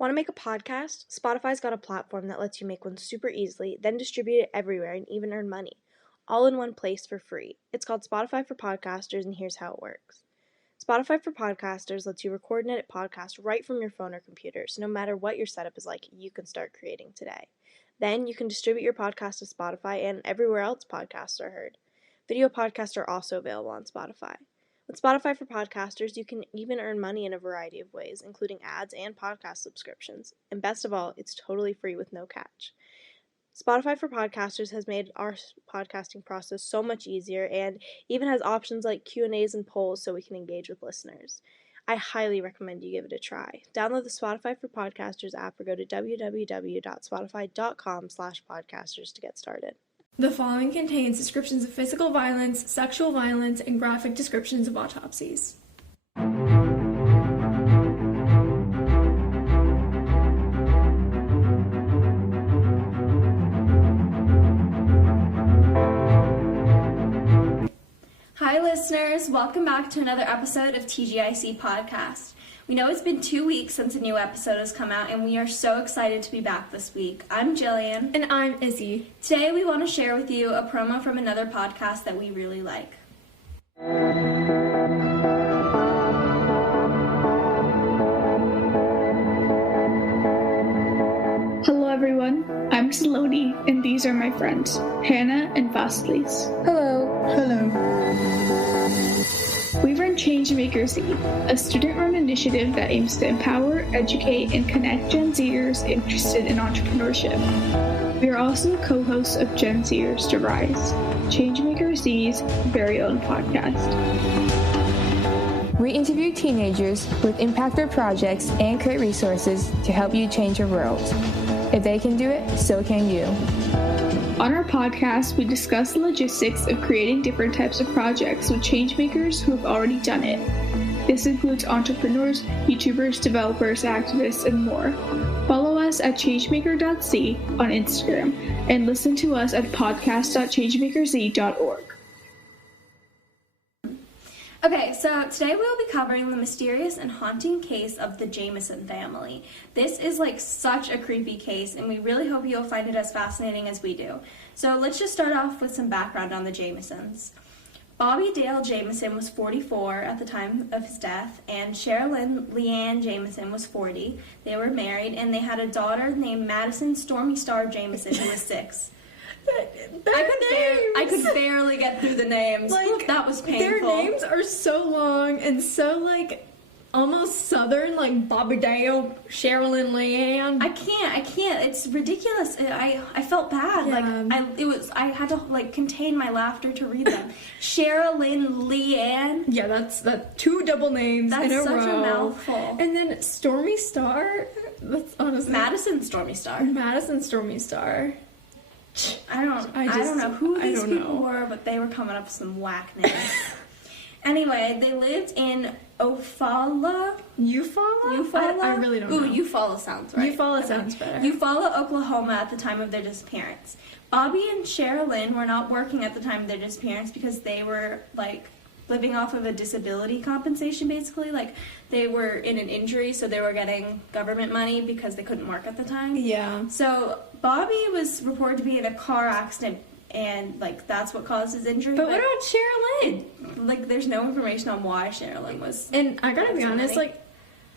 Want to make a podcast? Spotify's got a platform that lets you make one super easily, then distribute it everywhere and even earn money, all in one place for free. It's called Spotify for Podcasters, and here's how it works. Spotify for Podcasters lets you record and edit podcasts right from your phone or computer, so no matter what your setup is like, you can start creating today. Then you can distribute your podcast to Spotify and everywhere else podcasts are heard. Video podcasts are also available on Spotify. With Spotify for Podcasters, you can even earn money in a variety of ways, including ads and podcast subscriptions. And best of all, it's totally free with no catch. Spotify for Podcasters has made our podcasting process so much easier and even has options like Q&As and polls so we can engage with listeners. I highly recommend you give it a try. Download the Spotify for Podcasters app or go to www.spotify.com/podcasters to get started. The following contains descriptions of physical violence, sexual violence, and graphic descriptions of autopsies. Hi listeners, welcome back to another episode of TGIC Podcast. We know it's been 2 weeks since a new episode has come out, and we are so excited to be back this week. I'm Jillian. And I'm Izzy. Today we want to share with you a promo from another podcast that we really like. Hello everyone, I'm Saloni, and these are my friends, Hannah and Vasilis. Hello. We run Changemakers Z, a student-run initiative that aims to empower, educate, and connect Gen Zers interested in entrepreneurship. We are also the co-hosts of Gen Zers to Rise, Changemakers Z's very own podcast. We interview teenagers with impactful projects and create resources to help you change your world. If they can do it, so can you. On our podcast, we discuss the logistics of creating different types of projects with changemakers who have already done it. This includes entrepreneurs, YouTubers, developers, activists, and more. Follow us at changemaker.z on Instagram and listen to us at podcast.changemakerz.org. Okay, so today we'll be covering the mysterious and haunting case of the Jamison family. This is like such a creepy case, and we really hope you'll find it as fascinating as we do. So let's just start off with some background on the Jamisons. Bobby Dale Jamison was 44 at the time of his death, and Sherilyn Leanne Jamison was 40. They were married, and they had a daughter named Madison Stormy Star Jamison, who was 6. I could barely get through the names. Like, that was painful. Their names are so long and so, like, almost southern, like Bobby Dale, Sherilyn Leanne. I can't. It's ridiculous. I felt bad. Yeah. I had to, like, contain my laughter to read them. Sherilyn Leanne. Yeah, that's 2 double names in a row. That's such a mouthful. And then Stormy Star, that's honestly... Madison Stormy Star. Madison Stormy Star. I don't know who these people were, but they were coming up with some whack names. Anyway, they lived in Eufaula. Eufaula? I really don't know. Ooh, Eufaula sounds right. Eufaula sounds better. Eufaula, Oklahoma at the time of their disappearance. Bobby and Sherilyn were not working at the time of their disappearance because they were, like, living off of a disability compensation, basically. Like, they were in an injury, so they were getting government money because they couldn't work at the time. Yeah. So Bobby was reported to be in a car accident, and, like, that's what caused his injury. But what about Sherilyn? Like, there's no information on why Sherilyn was... And I gotta be honest, like,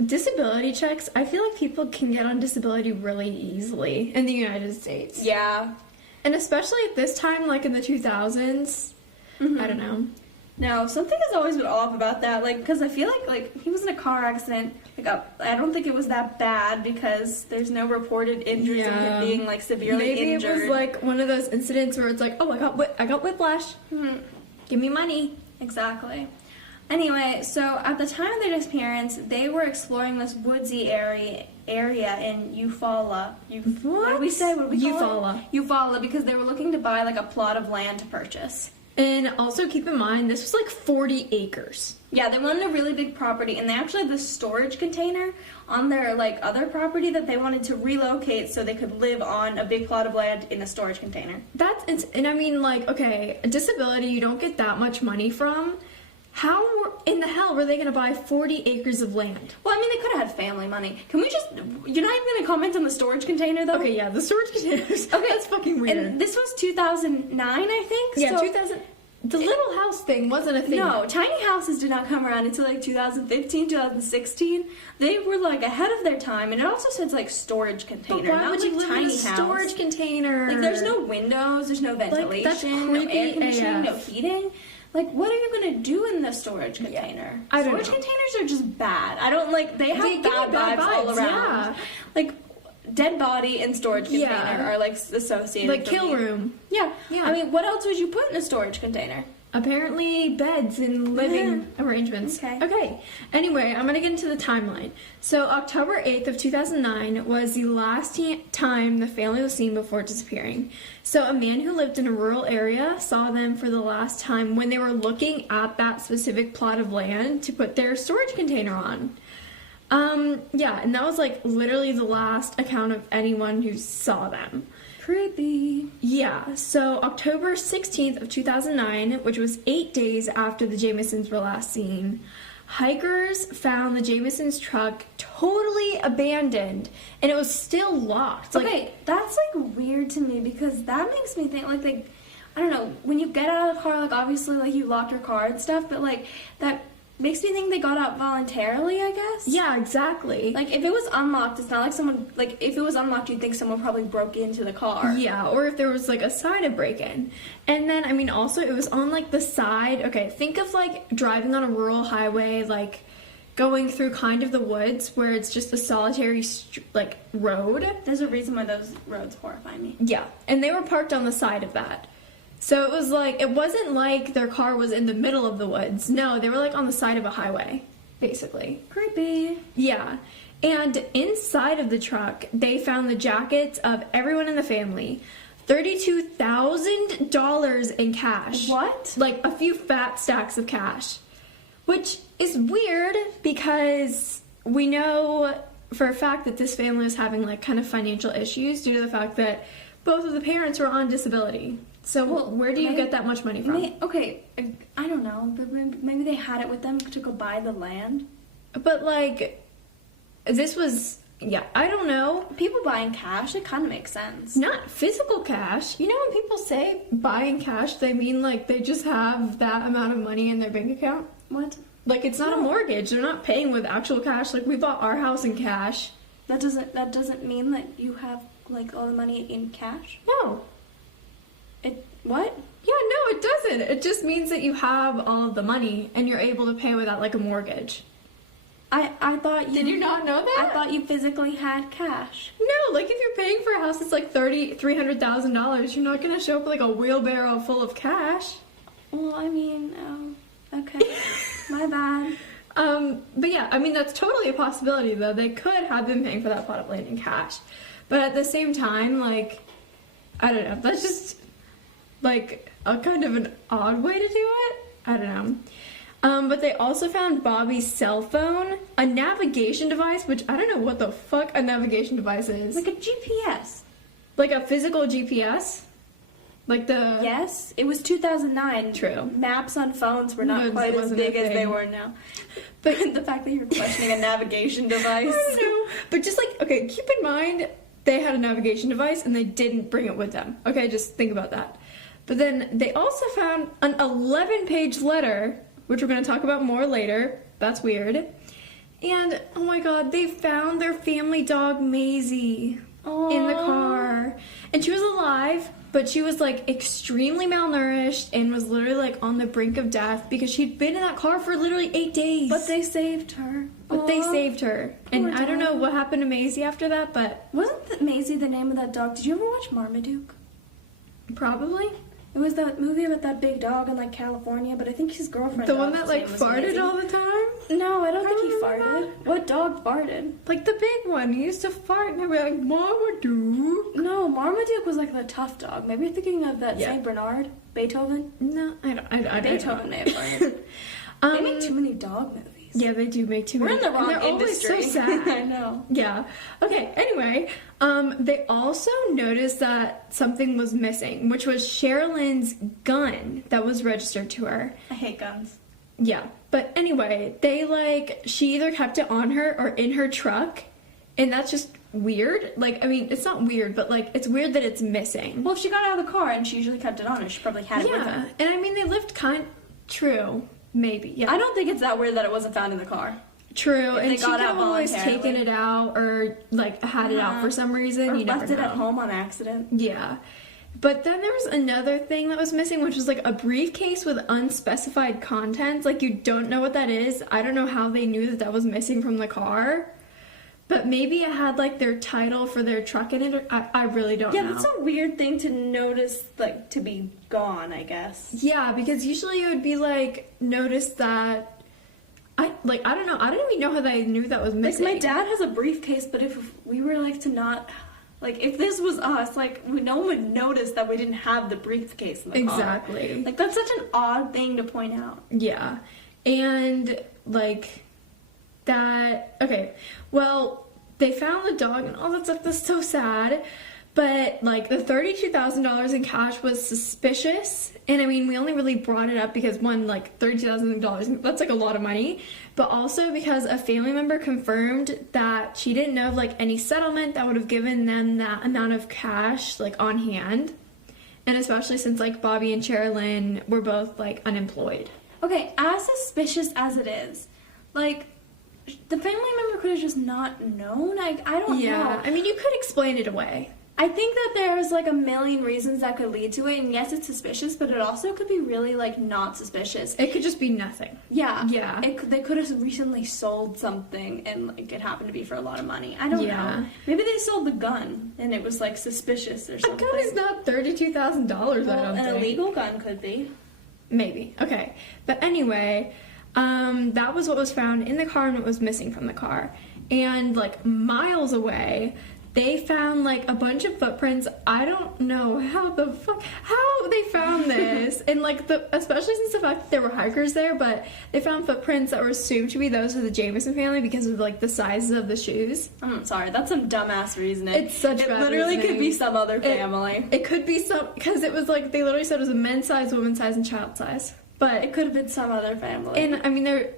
disability checks, I feel like people can get on disability really easily in the United States. Yeah. And especially at this time, like, in the 2000s, I don't know. No, something has always been off about that, like, because I feel like he was in a car accident, like, I don't think it was that bad, because there's no reported injuries of him being, like, severely injured. Maybe it was, like, one of those incidents where it's like, oh, I got whiplash, give me money. Exactly. Anyway, so at the time of their disappearance, they were exploring this woodsy area in Eufaula. What did we say? What did we call it? Eufaula, because they were looking to buy, like, a plot of land to purchase. And also keep in mind, this was like 40 acres. Yeah, they wanted a really big property, and they actually had this storage container on their, like, other property that they wanted to relocate so they could live on a big plot of land in a storage container. And I mean, like, okay, a disability you don't get that much money from, How in the hell were they going to buy 40 acres of land? Well, I mean, they could have had family money. Can we just... You're not even going to comment on the storage container, though? Okay, yeah, the storage containers. Okay. That's fucking weird. And this was 2009, I think? Yeah, so 2000... The little house thing wasn't a thing. No, tiny houses did not come around until, like, 2015, 2016. They were, like, ahead of their time, and it also says, like, storage container. But why not, would like, you live tiny in a storage house. container? Like, there's no windows, there's no ventilation, that's no creepy air conditioning, AF. no heating. Like, what are you gonna do in the storage container? I don't storage know. containers are just bad. I don't like. They have They give me bad vibes all around. yeah. Like, dead body and storage container Yeah. are like associated. Like for kill me. room. Yeah. Yeah. I mean, what else would you put in a storage container? Apparently beds and living arrangements. Okay. Anyway, I'm going to get into the timeline. So October 8th of 2009 was the last time the family was seen before disappearing. So a man who lived in a rural area saw them for the last time when they were looking at that specific plot of land to put their storage container on. Yeah, and that was like literally the last account of anyone who saw them. Creepy. Yeah, so October 16th of 2009, which was 8 days after the Jamisons were last seen, hikers found the Jamisons' truck totally abandoned, and it was still locked. Okay, that's like weird to me because that makes me think like I don't know, when you get out of the car, like obviously like you locked your car and stuff, but like that makes me think they got out voluntarily, I guess. Yeah, exactly. Like, if it was unlocked, it's not like someone... Like, if it was unlocked, you'd think someone probably broke into the car. Yeah, or if there was, like, a sign of break-in. And then, I mean, also, it was on, like, the side... Okay, think of, like, driving on a rural highway, like, going through kind of the woods, where it's just a solitary, like, road. There's a reason why those roads horrify me. Yeah, and they were parked on the side of that. So it was like, it wasn't like their car was in the middle of the woods. No, they were like on the side of a highway, basically. Creepy. Yeah. And inside of the truck, they found the jackets of everyone in the family. $32,000 in cash. What? Like a few fat stacks of cash. Which is weird because we know for a fact that this family was having like kind of financial issues due to the fact that both of the parents were on disability. So where do you get that much money from? Okay, I don't know, but maybe they had it with them to go buy the land. But like, this was, yeah, I don't know. People buying cash, it kind of makes sense. Not physical cash. You know when people say buying cash, they mean like they just have that amount of money in their bank account? What? Like it's not a mortgage. They're not paying with actual cash. Like we bought our house in cash. That doesn't mean that you have like all the money in cash? No. What? Yeah, no, it doesn't. It just means that you have all of the money and you're able to pay without like a mortgage. I thought you... Did you not know that? I thought you physically had cash. No, like if you're paying for a house that's like $300,000, you're not gonna show up with like a wheelbarrow full of cash. Well, I mean, okay. My bad. But yeah, I mean that's totally a possibility though. They could have been paying for that plot of land in cash. But at the same time, like, I don't know, that's just like a kind of an odd way to do it. I don't know. But they also found Bobby's cell phone, a navigation device, which I don't know what the fuck a navigation device is. Like a GPS. Like a physical GPS? Like the... Yes, it was 2009. True. Maps on phones were not But quite it as wasn't big a as thing. they were now. But the fact that you're questioning a navigation device. I know. But just like, okay, keep in mind they had a navigation device and they didn't bring it with them. Okay, just think about that. But then they also found an 11-page letter, which we're going to talk about more later. That's weird. And, oh my god, they found their family dog, Maisie, in the car. And she was alive, but she was, like, extremely malnourished and was literally, like, on the brink of death because she'd been in that car for literally 8 days. But they saved her. But they saved her. And Poor I don't know dog. what happened to Maisie after that, but... Wasn't Maisie the name of that dog? Did you ever watch Marmaduke? Probably. It was that movie about that big dog in, like, California, but I think his girlfriend... The one that, dog's like, name was farted Maisie. all the time? No, I don't think he remember farted. that. What dog farted? Like the big one. He used to fart and I'd be like, Marmaduke. No, Marmaduke was like the tough dog. Maybe you're thinking of that Yeah. Saint Bernard? Beethoven? No, I don't Beethoven know. may have farted. They make too many dog movies. Yeah, they do make too We're many. in the wrong and they're industry. always so sad. I know. Yeah. Okay, anyway, they also noticed that something was missing, which was Sherilyn's gun that was registered to her. I hate guns. Yeah, but anyway, she either kept it on her or in her truck, and that's just weird. Like, I mean, it's not weird, but, like, it's weird that it's missing. Well, if she got out of the car and she usually kept it on her, she probably had it with her. Yeah, and I mean, they lived true, maybe, yeah. I don't think it's that weird that it wasn't found in the car. True, and she could have always voluntarily taken it out or, like, had it out for some reason. Or you never left it know. at home on accident. Yeah. But then there was another thing that was missing, which was, like, a briefcase with unspecified contents. Like, you don't know what that is. I don't know how they knew that was missing from the car. But maybe it had, like, their title for their truck in it. Or, I really don't know. Yeah, that's a weird thing to notice, like, to be gone, I guess. Yeah, because usually it would be, like, notice that... I don't know. I don't even know how they knew that was missing. Like, my dad has a briefcase, but if we were, like, to not... Like, if this was us, like, no one would notice that we didn't have the briefcase in the car. Exactly. Like, that's such an odd thing to point out. Yeah. And, like, that... Okay, well, they found the dog and all that stuff. That's so sad. But, like, the $32,000 in cash was suspicious. And, I mean, we only really brought it up because, one, like, $32,000, that's, like, a lot of money. But also because a family member confirmed that she didn't know of, like, any settlement that would have given them that amount of cash, like, on hand. And especially since, like, Bobby and Sherilyn were both, like, unemployed. Okay, as suspicious as it is, like... The family member could have just not known. I don't know. Yeah, I mean, you could explain it away. I think that there's, like, a million reasons that could lead to it, and yes, it's suspicious, but it also could be really, like, not suspicious. It could just be nothing. Yeah. Yeah. They could have recently sold something, and, like, it happened to be for a lot of money. I don't know. Maybe they sold the gun, and it was, like, suspicious or something. A gun is not $32,000, well, I don't think. An illegal gun could be. Maybe. Okay. But anyway... that was what was found in the car and what was missing from the car. And, like, miles away, they found, like, a bunch of footprints. I don't know how they found this. And, like, especially since the fact that there were hikers there, but they found footprints that were assumed to be those of the Jamison family because of, like, the sizes of the shoes. I'm sorry, that's some dumbass reasoning. It's such It bad literally reasoning. could be some other family. It could be some, because it was, like, they literally said it was a men's size, women's size, and child size. But it could have been some other family. And I mean, there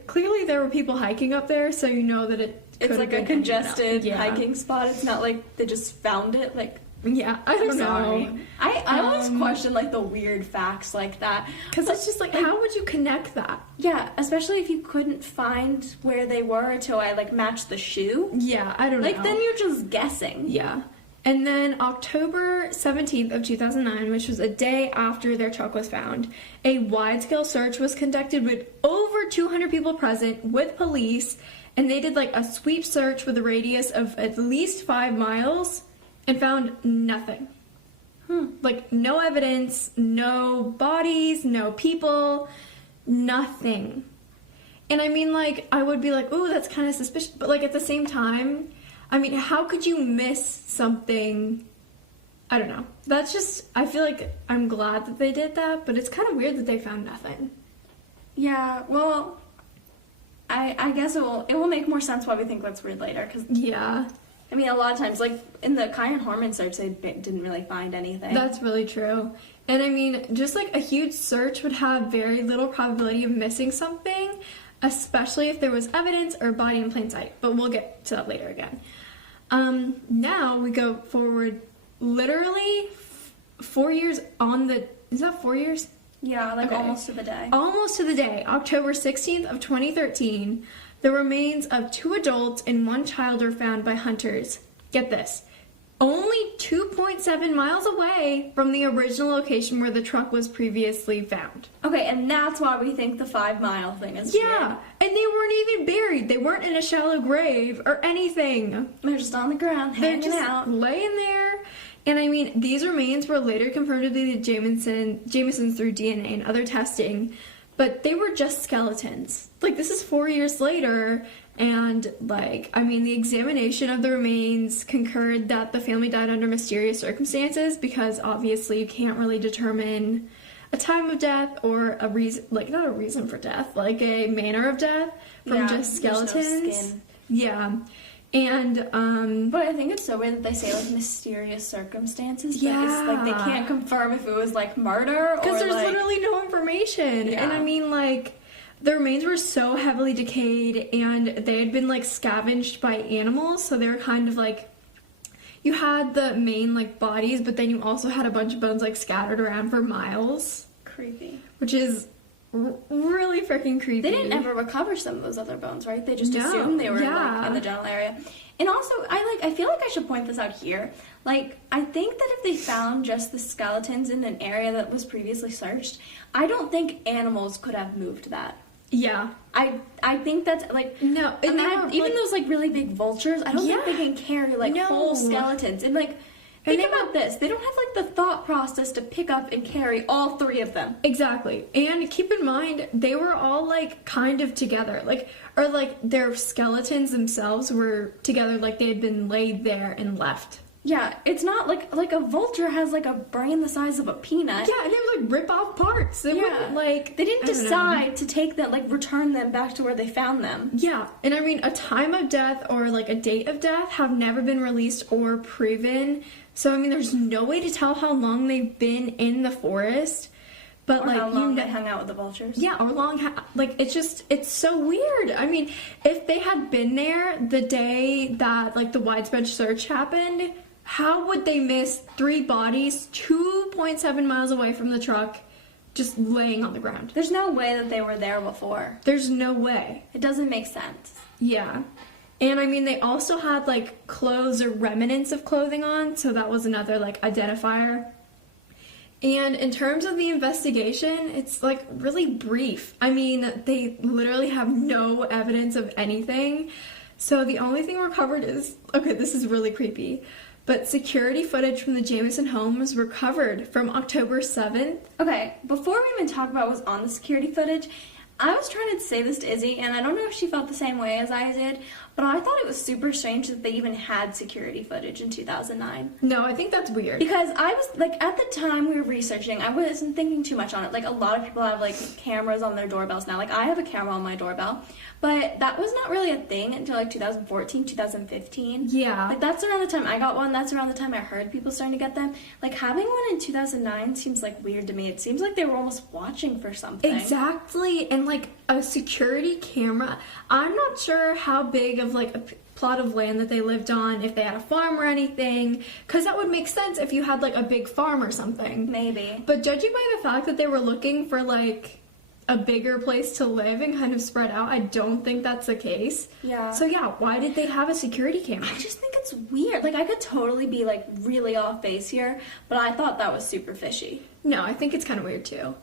were people hiking up there, so you know that it's like a congested hiking spot. It's not like they just found it. Like, yeah, I don't know. I always question, like, the weird facts like that because it's just like, how would you connect that? Yeah, especially if you couldn't find where they were until I, like, matched the shoe. Yeah, I don't know. Like, then you're just guessing. Yeah. And then October 17th of 2009, which was a day after their truck was found, a wide-scale search was conducted with over 200 people present with police, and they did, like, a sweep search with a radius of at least 5 miles and found nothing. Like, no evidence, no bodies, no people, nothing. And I mean, like, I would be like, ooh, that's kind of suspicious, but, like, at the same time... I mean, how could you miss something? I don't know. That's just, I feel like I'm glad that they did that, but it's kind of weird that they found nothing. Yeah, well, I guess it will make more sense why we think that's weird later. Cause, yeah. I mean, a lot of times, like, in the Kian Horman search, they didn't really find anything. That's really true. And I mean, just like a huge search would have very little probability of missing something, especially if there was evidence or a body in plain sight. But we'll get to that later again. Now we go forward literally 4 years on the... Is that 4 years? Yeah, like okay. Almost to the day. Almost to the day. October 16th of 2013, the remains of 2 adults and 1 child are found by hunters. Get this. Only 2.7 miles away from the original location where the truck was previously found. Okay, and that's why we think the 5 mile thing is Yeah, weird. And they weren't even buried. They weren't in a shallow grave or anything. They're just on the ground, hanging out. Laying there. And I mean, these remains were later confirmed to be the Jamisons through DNA and other testing, but they were just skeletons. Like, this is 4 years later, and, like, I mean, the examination of the remains concurred that the family died under mysterious circumstances, because obviously you can't really determine a time of death or a reason, like, not a reason for death, like a manner of death from just skeletons. No skin. Yeah. And, but I think it's so weird that they say, like, mysterious circumstances. Yeah. But it's, like, they can't confirm if it was, like, murder or, because there's like... literally no information. Yeah. And I mean, like, the remains were so heavily decayed, and they had been, like, scavenged by animals, so they were kind of, like, you had the main, like, bodies, but then you also had a bunch of bones, like, scattered around for miles. Creepy. Which is really freaking creepy. They didn't ever recover some of those other bones, right? They just assumed they were, like, in the general area. And also, I feel like I should point this out here. Like, I think that if they found just the skeletons in an area that was previously searched, I don't think animals could have moved that. Yeah. I think that's, like... No. Even those, like, really big vultures, I don't think they can carry, like, whole skeletons. And, like... Think about this. They don't have, like, the thought process to pick up and carry all 3 of them. Exactly. And keep in mind, they were all, like, kind of together. Like, or, like, their skeletons themselves were together, like they had been laid there and left. Yeah, it's not like a vulture has, like, a brain the size of a peanut. Yeah, and they would, like, rip off parts. They wouldn't, like... They didn't decide to take them, like, return them back to where they found them. Yeah, and I mean, a time of death or, like, a date of death have never been released or proven. So, I mean, there's no way to tell how long they've been in the forest. But, or like, how long they hung out with the vultures. Yeah, or like, it's so weird. I mean, if they had been there the day that, like, the widespread search happened, how would they miss 3 bodies 2.7 miles away from the truck just laying on the ground? There's no way that they were there before. There's no way. It doesn't make sense. Yeah. And I mean, they also had, like, clothes or remnants of clothing on, so that was another, like, identifier. And in terms of the investigation, it's, like, really brief. I mean, they literally have no evidence of anything. So the only thing recovered is, okay, this is really creepy, but security footage from the Jamison home was recovered from October 7th. Okay, before we even talk about what was on the security footage, I was trying to say this to Izzy, and I don't know if she felt the same way as I did, but I thought it was super strange that they even had security footage in 2009. No, I think that's weird. Because I was, like, at the time we were researching, I wasn't thinking too much on it. Like, a lot of people have, like, cameras on their doorbells now. Like, I have a camera on my doorbell, but that was not really a thing until, like, 2014, 2015. Yeah. Like, that's around the time I got one. That's around the time I heard people starting to get them. Like, having one in 2009 seems, like, weird to me. It seems like they were almost watching for something. Exactly. And, like, a security camera. I'm not sure how big of, like, a plot of land that they lived on, if they had a farm or anything, because that would make sense if you had, like, a big farm or something. Maybe. But judging by the fact that they were looking for, like, a bigger place to live and kind of spread out, I don't think that's the case. Yeah. So, yeah, why did they have a security camera? I just think it's weird. Like, I could totally be, like, really off base here, but I thought that was super fishy. No, I think it's kind of weird, too.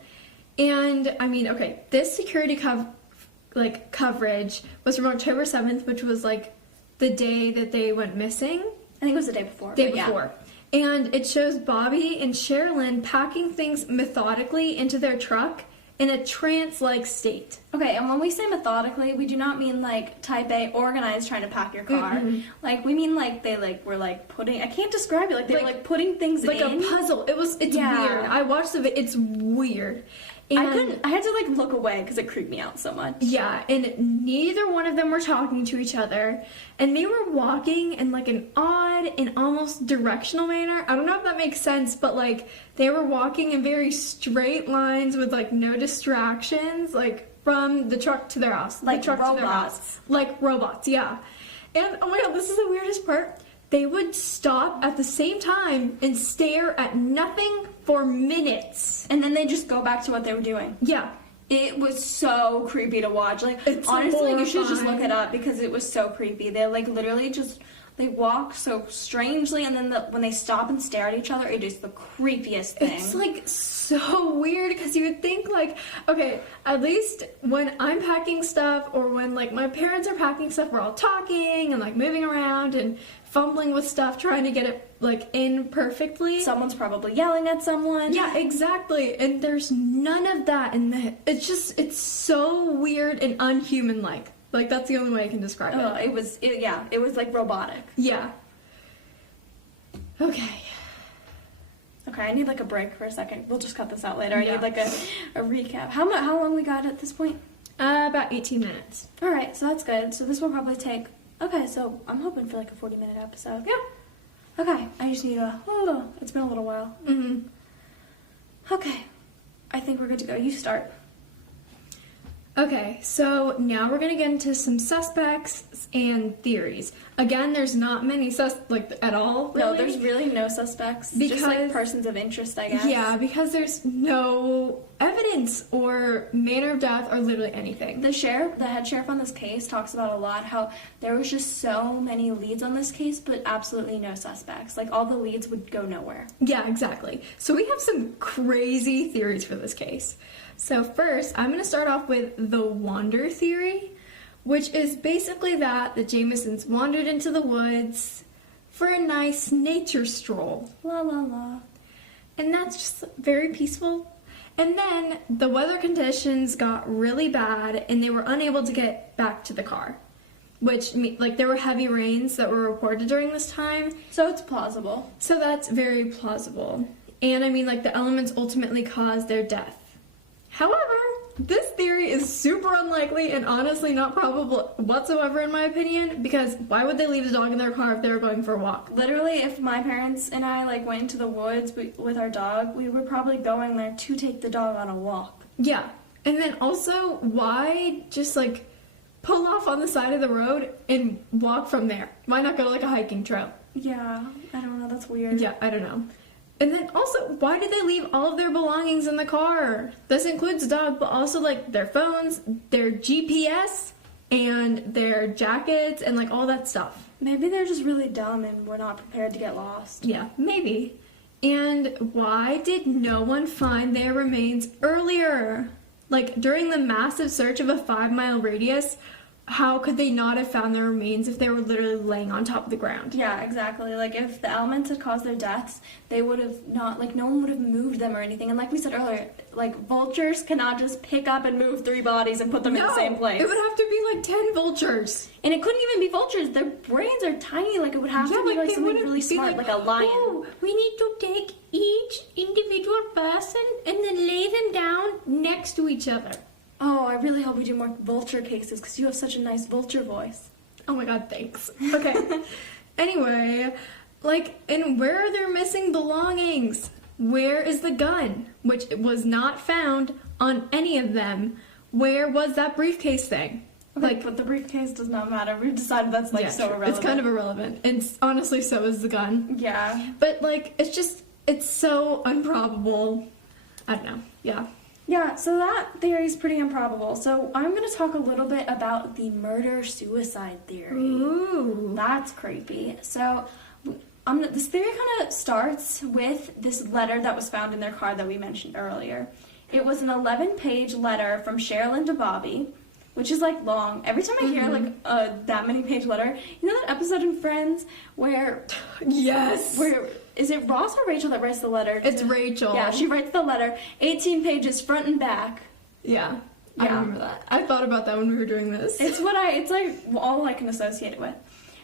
And, I mean, okay, this security coverage was from October 7th, which was, like, the day that they went missing. I think it was the day before. Day before. Yeah. And it shows Bobby and Sherilyn packing things methodically into their truck in a trance-like state. Okay, and when we say methodically, we do not mean, like, type A, organized, trying to pack your car. Mm-hmm. Like, we mean, like, they, like, were, like, putting... I can't describe it. Like, they were, like, putting things like in. Like a puzzle. It's weird. I watched the video. It's weird. And I had to, like, look away because it creeped me out so much. Yeah, and neither one of them were talking to each other. And they were walking in, like, an odd and almost directional manner. I don't know if that makes sense, but, like, they were walking in very straight lines with, like, no distractions, like, from the truck to their house. Like the truck robots. To their house. Like robots, yeah. And, oh my god, this is the weirdest part. They would stop at the same time and stare at nothing for minutes. And then they just go back to what they were doing. Yeah. It was so creepy to watch. Like, it's honestly, horrifying. You should just look it up because it was so creepy. They, like, literally just... They walk so strangely, and then when they stop and stare at each other, it is the creepiest thing. It's, like, so weird, because you would think, like, okay, at least when I'm packing stuff, or when, like, my parents are packing stuff, we're all talking, and, like, moving around, and fumbling with stuff, trying to get it, like, in perfectly. Someone's probably yelling at someone. Yeah, exactly, and there's none of that in the... It's so weird and unhuman-like. Like, that's the only way I can describe it. It was, like, robotic. Yeah. Okay. Okay, I need, like, a break for a second. We'll just cut this out later. Yeah. I need, like, a recap. How long we got at this point? About 18 minutes. Alright, so that's good. So this will probably take... Okay, so I'm hoping for, like, a 40-minute episode. Yeah. Okay, I just need it's been a little while. Mm-hmm. Okay. I think we're good to go. You start. Okay, so now we're gonna get into some suspects and theories. Again, there's not many at all. Really. No, there's really no suspects. Just like persons of interest, I guess. Yeah, because there's no evidence or manner of death or literally anything. The head sheriff on this case talks about a lot how there was just so many leads on this case, but absolutely no suspects. Like all the leads would go nowhere. Yeah, exactly. So we have some crazy theories for this case. So first, I'm going to start off with the wander theory, which is basically that the Jamisons wandered into the woods for a nice nature stroll. La la la. And that's just very peaceful. And then the weather conditions got really bad and they were unable to get back to the car. Which, there were heavy rains that were reported during this time. So it's plausible. So that's very plausible. And the elements ultimately caused their death. However, this theory is super unlikely and honestly not probable whatsoever in my opinion, because why would they leave the dog in their car if they were going for a walk? Literally, if my parents and I went into the woods with our dog, we were probably going there to take the dog on a walk. Yeah. And then also, why just pull off on the side of the road and walk from there? Why not go to a hiking trail? Yeah, I don't know, that's weird. Yeah, I don't know. And then also, why did they leave all of their belongings in the car? This includes the dog, but also their phones, their GPS, and their jackets, and all that stuff. Maybe they're just really dumb and were not prepared to get lost. Yeah, maybe. And why did no one find their remains earlier? During the massive search of a 5-mile radius, how could they not have found their remains if they were literally laying on top of the ground? Yeah, exactly. If the elements had caused their deaths, they would have not, no one would have moved them or anything. And like we said earlier, vultures cannot just pick up and move 3 bodies and put them in the same place. It would have to be 10 vultures. And it couldn't even be vultures. Their brains are tiny. It would have to be something really smart, like a lion. Oh, we need to take each individual person and then lay them down next to each other. Oh, I really hope we do more vulture cases because you have such a nice vulture voice. Oh my god, thanks. Okay. Anyway, and where are their missing belongings? Where is the gun? Which was not found on any of them. Where was that briefcase thing? Okay, but the briefcase does not matter. We've decided that's so irrelevant. It's kind of irrelevant. And honestly, so is the gun. Yeah. But it's so improbable. I don't know. Yeah. Yeah, so that theory is pretty improbable. So I'm going to talk a little bit about the murder-suicide theory. Ooh. That's creepy. So this theory kind of starts with this letter that was found in their car that we mentioned earlier. It was an 11-page letter from Sherilyn to Bobby, which is long. Every time I hear that many page letter, you know that episode in Friends where... Yes! Is it Ross or Rachel that writes the letter? It's Rachel. Yeah, she writes the letter, 18 pages front and back. Yeah, I remember that. I thought about that when we were doing this. It's all I can associate it with.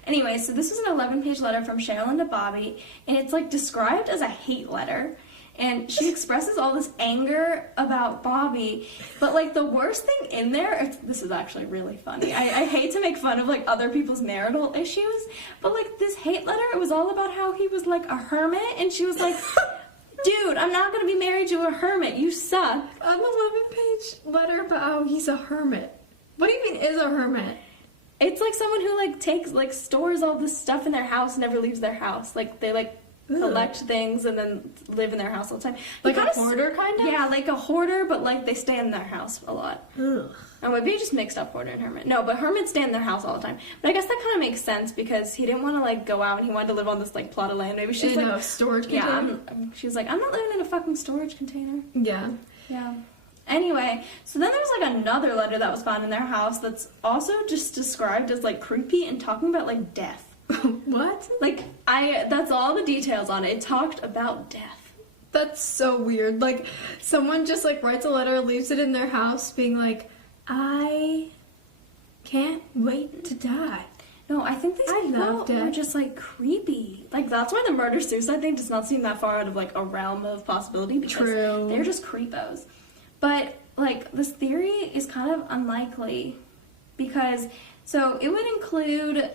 Anyway, so this was an 11-page letter from Sherilyn to Bobby, and it's described as a hate letter. And she expresses all this anger about Bobby, but the worst thing in there, this is actually really funny. I hate to make fun of other people's marital issues, but this hate letter, it was all about how he was a hermit, and she was like, dude, I'm not gonna be married to a hermit, you suck. An 11-page letter about how he's a hermit. What do you mean is a hermit? It's someone who takes stores all this stuff in their house and never leaves their house. They collect things and then live in their house all the time. A hoarder, kind of? Yeah, a hoarder, but they stay in their house a lot. Ugh. Oh, maybe I just mixed up hoarder and hermit. No, but hermits stay in their house all the time. But I guess that kind of makes sense because he didn't want to go out and he wanted to live on this plot of land. Maybe she's in a storage container. Yeah, she was I'm not living in a fucking storage container. Yeah. Yeah. Anyway, so then there was another letter that was found in their house that's also just described as creepy and talking about death. What? That's all the details on it. It talked about death. That's so weird. Someone just writes a letter, leaves it in their house, being I can't wait to die. No, I think these people are just creepy. That's why the murder-suicide thing does not seem that far out of a realm of possibility because True. They're just creepos. But this theory is kind of unlikely because so it would include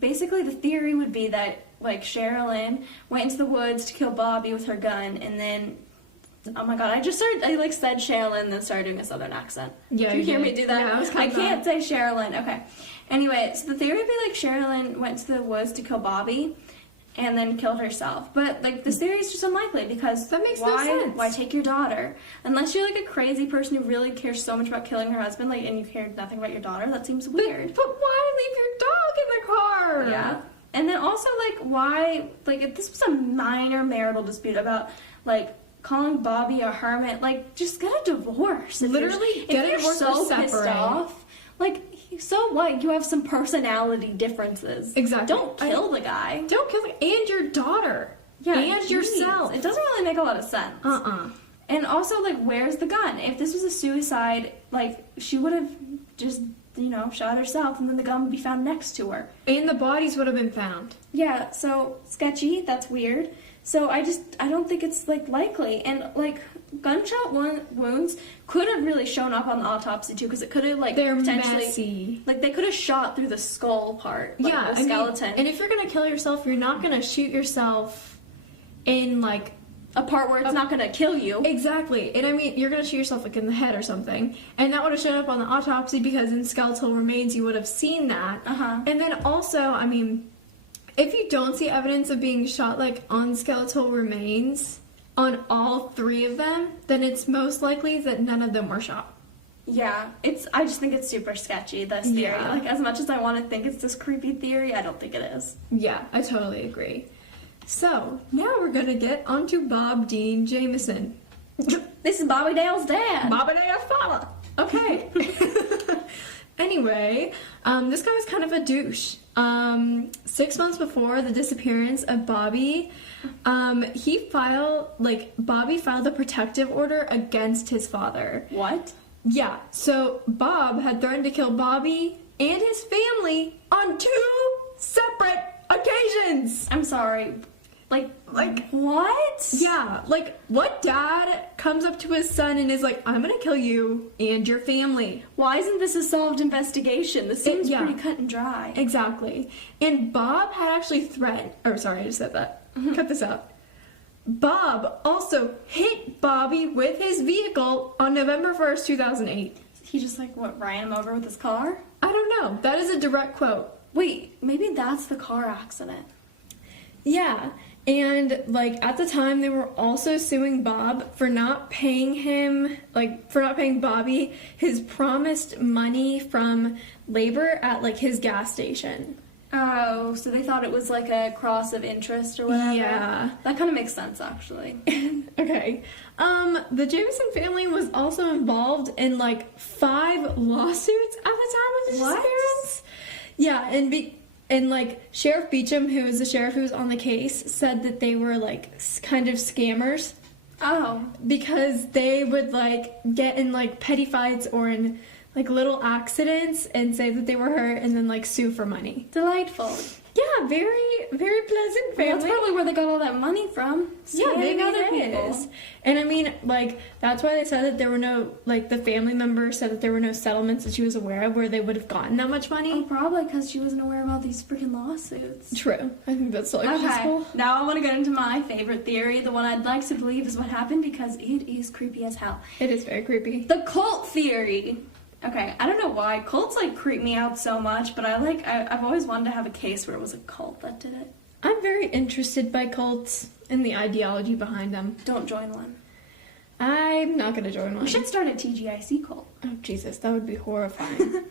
basically the theory would be that Sherilyn went into the woods to kill Bobby with her gun and then Oh my god, I said Sherilyn and then started doing a southern accent. Yeah, Can you hear me do that? Yeah, I can't say Sherilyn. Okay. Anyway, so the theory would be like Sherilyn went to the woods to kill Bobby and then killed herself. But like this theory is just unlikely because that makes no sense. Why take your daughter? Unless you're like a crazy person who really cares so much about killing her husband, like, and you cared nothing about your daughter, that seems weird. But why leave your dog in the car? Yeah. And then also like why, like, if this was a minor marital dispute about like calling Bobby a hermit, like, just get a divorce. Literally, get a divorce or separate. Pissed off, like, so what? You have some personality differences. Exactly. Don't kill the guy. Don't kill and your daughter. Yeah, and yourself. It doesn't really make a lot of sense. And also, like, where's the gun? If this was a suicide, like, she would have just, you know, shot herself, and then the gun would be found next to her. And the bodies would have been found. Yeah, so sketchy. That's weird. So I don't think it's, like, likely. And, like, gunshot wounds could have really shown up on the autopsy, too, because it could have, like, they're potentially... messy. Like, they could have shot through the skull part, like, yeah, the skeleton. And if you're going to kill yourself, you're not going to shoot yourself in, like... a part where it's not going to kill you. Exactly. And I mean, you're going to shoot yourself, like, in the head or something. And that would have shown up on the autopsy because in skeletal remains, you would have seen that. And then also, I mean... if you don't see evidence of being shot, like, on skeletal remains, on all three of them, then it's most likely that none of them were shot. Yeah, I just think it's super sketchy, this theory. Yeah. Like, as much as I want to think it's this creepy theory, I don't think it is. Yeah, I totally agree. So, now we're gonna get onto Bob Dean Jamison. This is Bobby Dale's dad. Bobby Dale's father. Okay. Anyway, this guy was kind of a douche. 6 months before the disappearance of Bobby, Bobby filed a protective order against his father. What? Yeah, so Bob had threatened to kill Bobby and his family on 2 separate occasions. I'm sorry. Like, what? Yeah, like, what dad comes up to his son and is like, I'm gonna kill you and your family? Why isn't this a solved investigation? This seems pretty cut and dry. Exactly. And Bob had actually threatened... oh, sorry, I just said that. Cut this out. Bob also hit Bobby with his vehicle on November 1st, 2008. He just, like, what, ran him over with his car? I don't know. That is a direct quote. Wait, maybe that's the car accident. Yeah. And, like, at the time, they were also suing Bob for not paying him, like, for not paying Bobby his promised money from labor at, like, his gas station. Oh, so they thought it was, like, a cross of interest or whatever? Yeah. That kind of makes sense, actually. Okay. The Jamison family was also involved in, like, 5 lawsuits at the time of the disappearance. Yeah, and like, Sheriff Beecham, who was the sheriff who was on the case, said that they were, like, kind of scammers. Oh. Because they would, like, get in, like, petty fights or in, like, little accidents and say that they were hurt and then, like, sue for money. Delightful. Yeah, very, very pleasant family. Well, that's probably where they got all that money from. Yeah, maybe other it people. is. And I mean, like, that's why they said that there were no, like, the family members said that there were no settlements that she was aware of where they would have gotten that much money. Oh, probably because she wasn't aware of all these freaking lawsuits. True. I think that's totally possible. Okay, now I want to get into my favorite theory, the one I'd like to believe is what happened because it is creepy as hell. It is very creepy. The cult theory. Okay, I don't know why. Cults, like, creep me out so much, but I've always wanted to have a case where it was a cult that did it. I'm very interested by cults and the ideology behind them. Don't join one. I'm not gonna join one. We should start a TGIC cult. Oh, Jesus, that would be horrifying.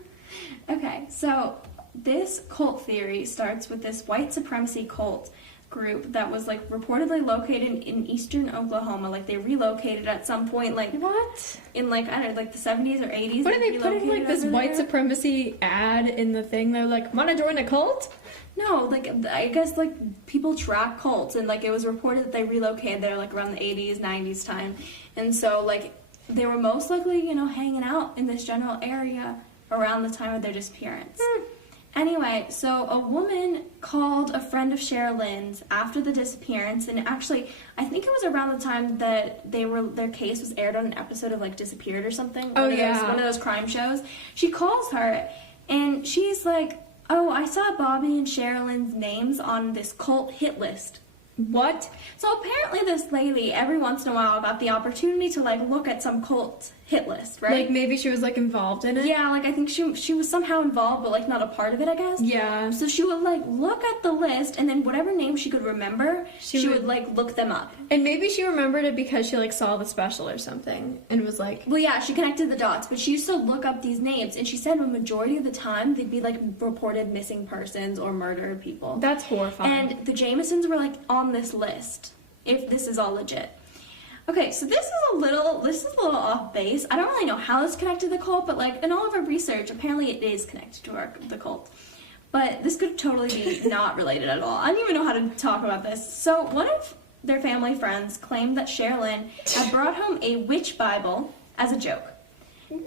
Okay, so this cult theory starts with this white supremacy cult group that was, like, reportedly located in eastern Oklahoma. Like, they relocated at some point, like... what? In, like, I don't know, like, the 70s or 80s. What are they putting, like, this white there? supremacy ad in the thing? They're like, wanna join a cult? No, like, I guess, like, people track cults, and, like, it was reported that they relocated there, like, around the 80s, 90s time. And so, like, they were most likely, you know, hanging out in this general area around the time of their disappearance. Anyway, so a woman called a friend of Sherilyn's after the disappearance, and actually, I think it was around the time that their case was aired on an episode of, like, Disappeared or something. Oh, One of those crime shows. She calls her, and she's like, oh, I saw Bobby and Sherilyn's names on this cult hit list. What? So apparently this lady, every once in a while, got the opportunity to, like, look at some cult hit list, right? Like, maybe she was, like, involved in it? Yeah, like, I think she was somehow involved, but, like, not a part of it, I guess. Yeah. So she would, like, look at the list, and then whatever name she could remember, she would, like, look them up. And maybe she remembered it because she, like, saw the special or something, and was like... Well, yeah, she connected the dots, but she used to look up these names, and she said a majority of the time, they'd be, like, reported missing persons or murdered people. That's horrifying. And the Jamisons were, like, on this list, if this is all legit. Okay, so this is a little off base. I don't really know how it's connected to the cult, but, like, in all of our research, apparently it is connected to the cult. But this could totally be not related at all. I don't even know how to talk about this. So one of their family friends claimed that Sherilyn had brought home a witch Bible as a joke.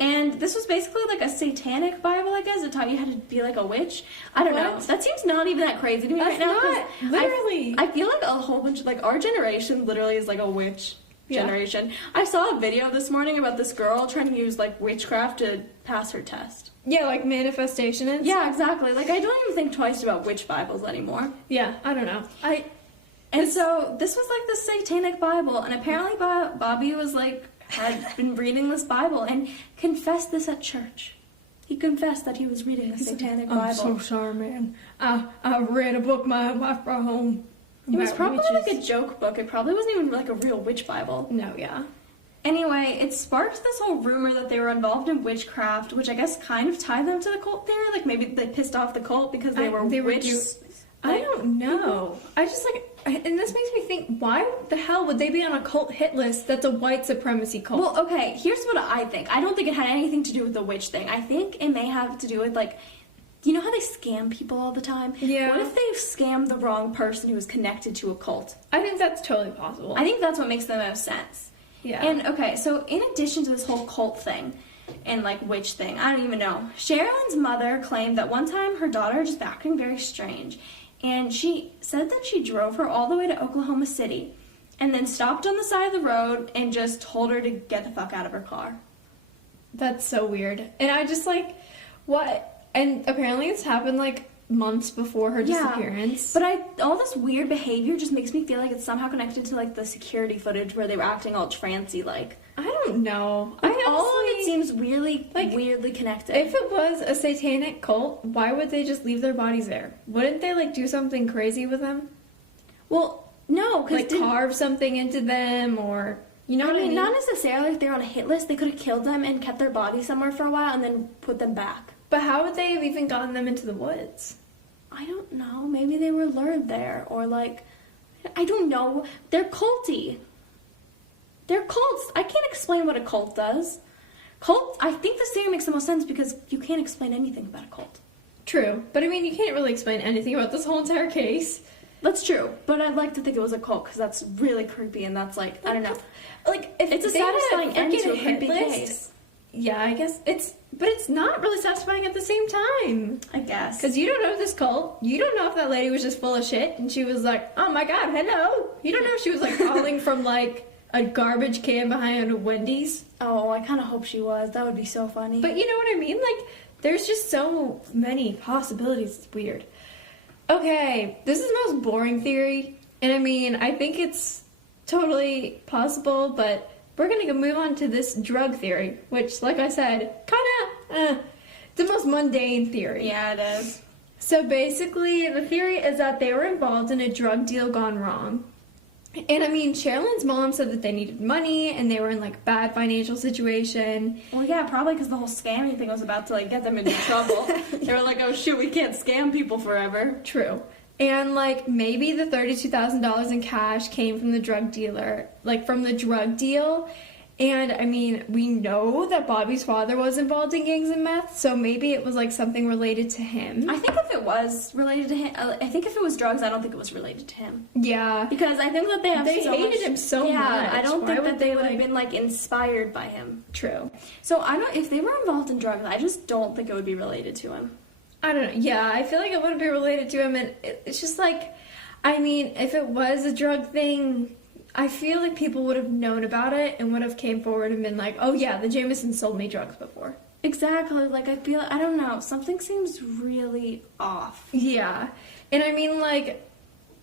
And this was basically like a satanic Bible, I guess. It taught you how to be like a witch. I don't know. That seems not even that crazy to me right now. Not, literally. I feel like a whole bunch, like, our generation literally is like a witch generation. I saw a video this morning about this girl trying to use, like, witchcraft to pass her test. Yeah, like manifestation and Yeah, exactly. Like, I don't even think twice about witch Bibles anymore. Yeah, I don't know. And so this was like the satanic Bible, and apparently Bobby was like, had been reading this Bible and confessed this at church. He confessed that he was reading the satanic Bible. I'm so sorry, man. I read a book my wife brought home. It was probably witches. like a joke book. It probably wasn't even like a real witch Bible. No, yeah. Anyway, it sparked this whole rumor that they were involved in witchcraft, which I guess kind of tied them to the cult theory. Like, maybe they pissed off the cult because they were witches. I don't know. I just, like, and this makes me think, why the hell would they be on a cult hit list that's a white supremacy cult? Well, okay, here's what I think. I don't think it had anything to do with the witch thing. I think it may have to do with, like, you know how they scam people all the time? Yeah. What if they scammed the wrong person who was connected to a cult? I think that's totally possible. I think that's what makes the most sense. Yeah. And, okay, so in addition to this whole cult thing and, like, witch thing, I don't even know, Sherilyn's mother claimed that one time her daughter just acting very strange. And she said that she drove her all the way to Oklahoma City and then stopped on the side of the road and just told her to get the fuck out of her car. That's so weird. And I just, like, what? And apparently it's happened, like, months before her disappearance. But all this weird behavior just makes me feel like it's somehow connected to, like, the security footage where they were acting all trancy, like. I don't know. Like, all of it seems really, like, weirdly connected. If it was a satanic cult, why would they just leave their bodies there? Wouldn't they, like, do something crazy with them? Well, no, because like, carve something into them, or, you know what I mean? Not necessarily if they're on a hit list. They could have killed them and kept their body somewhere for a while and then put them back. But how would they have even gotten them into the woods? I don't know. Maybe they were lured there, or, like, I don't know. They're culty. They're cults. I can't explain what a cult does. I think this theory makes the most sense because you can't explain anything about a cult. True. But, I mean, you can't really explain anything about this whole entire case. That's true. But I'd like to think it was a cult because that's really creepy and that's, like, I don't know. Like, if it's a satisfying end to a creepy case. Yeah, I guess but it's not really satisfying at the same time. I guess. Because you don't know this cult. You don't know if that lady was just full of shit and she was like, oh my god, hello. You don't know if she was, like, calling from, like, a garbage can behind a Wendy's. Oh, I kind of hope she was. That would be so funny. But you know what I mean? Like, there's just so many possibilities. It's weird. Okay, this is the most boring theory. And I mean, I think it's totally possible, but we're going to move on to this drug theory, which, like I said, kind of the most mundane theory. Yeah, it is. So basically, the theory is that they were involved in a drug deal gone wrong. And I mean, Sherilyn's mom said that they needed money and they were in, like, bad financial situation. Well, yeah, probably because the whole scamming thing was about to, like, get them into trouble. They were like, oh shoot, we can't scam people forever. True. And, like, maybe the $32,000 in cash came from the drug dealer, like, from the drug deal. And, I mean, we know that Bobby's father was involved in gangs and meth, so maybe it was, like, something related to him. I think if it was related to him, I think if it was drugs, I don't think it was related to him. Yeah. Because I think that they hated him so much. Yeah, I don't think that they would have like... been, like, inspired by him. True. So, if they were involved in drugs, I just don't think it would be related to him. I don't know. Yeah, I feel like it wouldn't be related to him, and it's just, like, I mean, if it was a drug thing, I feel like people would have known about it and would have came forward and been like, oh yeah, the Jamison sold me drugs before. Exactly. Like, I don't know, something seems really off. Yeah. And I mean, like,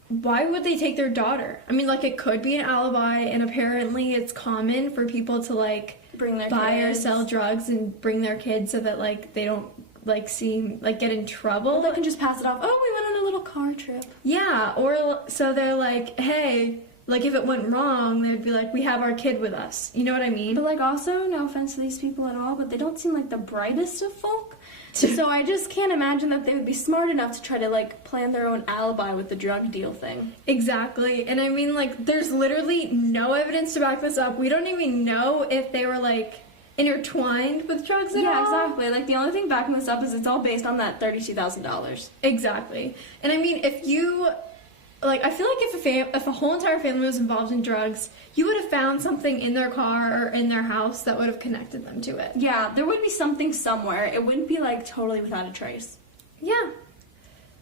why would they take their daughter? I mean, like, it could be an alibi, and apparently it's common for people to, like, Bring their buy kids. or sell drugs and bring their kids so that, like, they don't, like, get in trouble. They can just pass it off. Oh, we went on a little car trip. Yeah, or so they're like, hey, like, if it went wrong, they'd be like, we have our kid with us. You know what I mean? But, like, also, no offense to these people at all, but they don't seem like the brightest of folk. So I just can't imagine that they would be smart enough to try to, like, plan their own alibi with the drug deal thing. Exactly. And I mean, like, there's literally no evidence to back this up. We don't even know if they were, like, intertwined with drugs at all. Yeah, exactly. Like, the only thing backing this up is it's all based on that $32,000. Exactly. And I mean, if you, like, I feel like if a whole entire family was involved in drugs, you would have found something in their car or in their house that would have connected them to it. Yeah, there would be something somewhere. It wouldn't be, like, totally without a trace. Yeah.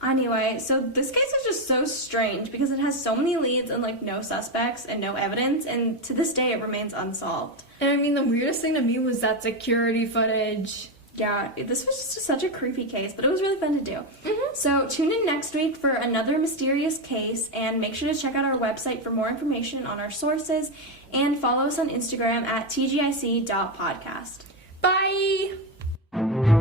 Anyway, so this case is just so strange because it has so many leads and, like, no suspects and no evidence, and to this day it remains unsolved. And I mean, the weirdest thing to me was that security footage. Yeah, this was just such a creepy case, but it was really fun to do. Mm-hmm. So tune in next week for another mysterious case, and make sure to check out our website for more information on our sources, and follow us on Instagram at tgic.podcast. Bye!